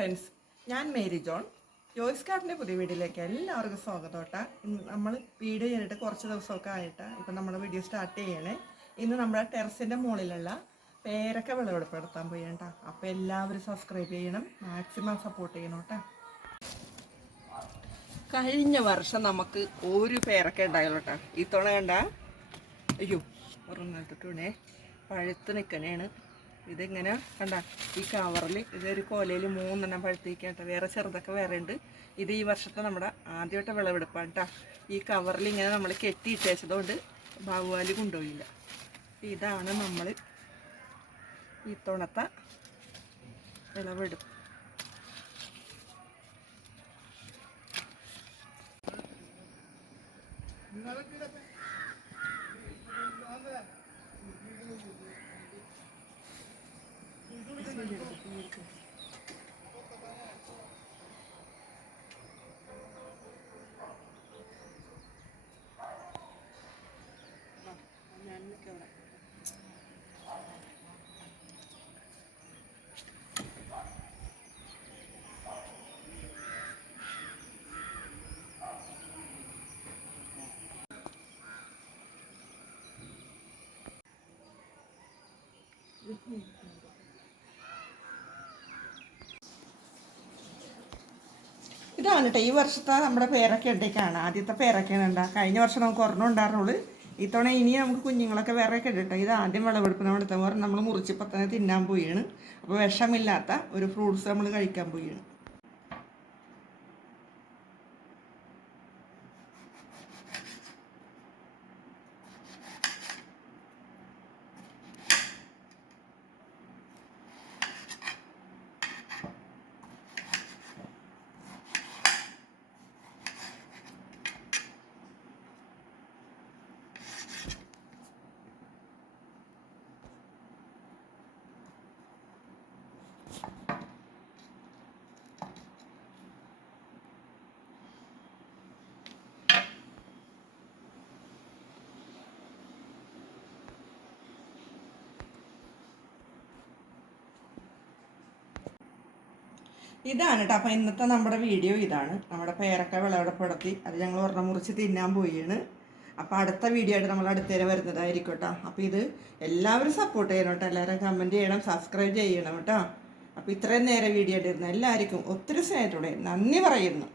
Friends, ഞാൻ Mary John. Joyce കാർട്ടിൻ്റെ പുതിയ വീഡിയോയിലേക്ക് എല്ലാവർക്കും സ്വാഗതം കേട്ടോ. ഇന്ന് നമ്മൾ വീഡിയോ ചെയ്തിട്ട് കുറച്ച് ദിവസമൊക്കെ ആയിട്ട് ഇപ്പം നമ്മുടെ വീഡിയോ സ്റ്റാർട്ട് ചെയ്യണേ. ഇന്ന് നമ്മുടെ ടെറസിൻ്റെ മുകളിലുള്ള പേരക്ക വിളവെടുപ്പെടുത്താൻ പോയി കേട്ടോ. അപ്പോൾ എല്ലാവരും സബ്സ്ക്രൈബ് ചെയ്യണം, മാക്സിമം സപ്പോർട്ട് ചെയ്യണം കേട്ടോ. കഴിഞ്ഞ വർഷം നമുക്ക് ഒരു പേരക്ക ഉണ്ടായല്ലോ കേട്ടോ. ഇത്തവണ കണ്ട അയ്യോ ഒരെണ്ണിട്ടുണ്ടേ പഴുത്ത് നിൽക്കണേണ്. ഇതിങ്ങനെ കണ്ട ഈ കവറിൽ ഇതൊരു കോലയിൽ 3 എണ്ണം പഴുത്തിരിക്കട്ടെ. വേറെ ചെറുതൊക്കെ വേറെ ഉണ്ട്. ഇത് ഈ വർഷത്തെ നമ്മുടെ ആദ്യമായിട്ട് വിളവെടുപ്പാണ് കേട്ടോ. ഈ കവറിൽ ഇങ്ങനെ നമ്മൾ കെട്ടിയിട്ടേച്ചതുകൊണ്ട് ബാവുവാലി കൊണ്ടുപോയില്ല. ഇതാണ് നമ്മൾ ഈ തുണത്ത വിളവെടുപ്പ്. ഇതാണ് കേട്ടോ ഈ വർഷത്തെ നമ്മുടെ പേരൊക്കെ ഉണ്ടേക്കാണ്. ആദ്യത്തെ പേരൊക്കെയാണ് ഉണ്ടാകുക. കഴിഞ്ഞ വർഷം നമുക്ക് ഒരെണ്ണം ഉണ്ടായിരുന്നുള്ളൂ. ഇത്തവണ ഇനി നമുക്ക് കുഞ്ഞുങ്ങളൊക്കെ വേറെയൊക്കെ ഉണ്ട് കേട്ടോ. ഇത് ആദ്യം വിളവെടുപ്പ് നമ്മുടെ വേറെ നമ്മൾ മുറിച്ചിപ്പോൾ തന്നെ തിന്നാൻ പോയാണ്. അപ്പോൾ വിഷമില്ലാത്ത ഒരു ഫ്രൂട്ട്സ് നമ്മൾ കഴിക്കാൻ പോയാണ്. ഇതാണ് കേട്ടോ. അപ്പോൾ ഇന്നത്തെ നമ്മുടെ വീഡിയോ ഇതാണ്. നമ്മുടെ പേരക്ക വിളവെടുപ്പെടുത്തി അത് ഞങ്ങൾ ഒരെണ്ണം മുറിച്ച് തിന്നാൻ പോയാണ്. അപ്പോൾ അടുത്ത വീഡിയോ ആയിട്ട് നമ്മൾ അടുത്തേരെ വരുന്നതായിരിക്കും കേട്ടോ. അപ്പോൾ ഇത് എല്ലാവരും സപ്പോർട്ട് ചെയ്യണം കേട്ടോ. എല്ലാവരും കമൻറ്റ് ചെയ്യണം, സബ്സ്ക്രൈബ് ചെയ്യണം കേട്ടോ. അപ്പോൾ ഇത്രയും നേരം വീഡിയോ ആയിട്ടിരുന്ന എല്ലാവർക്കും ഒത്തിരി സ്നേഹത്തോടെ നന്ദി പറയുന്നു.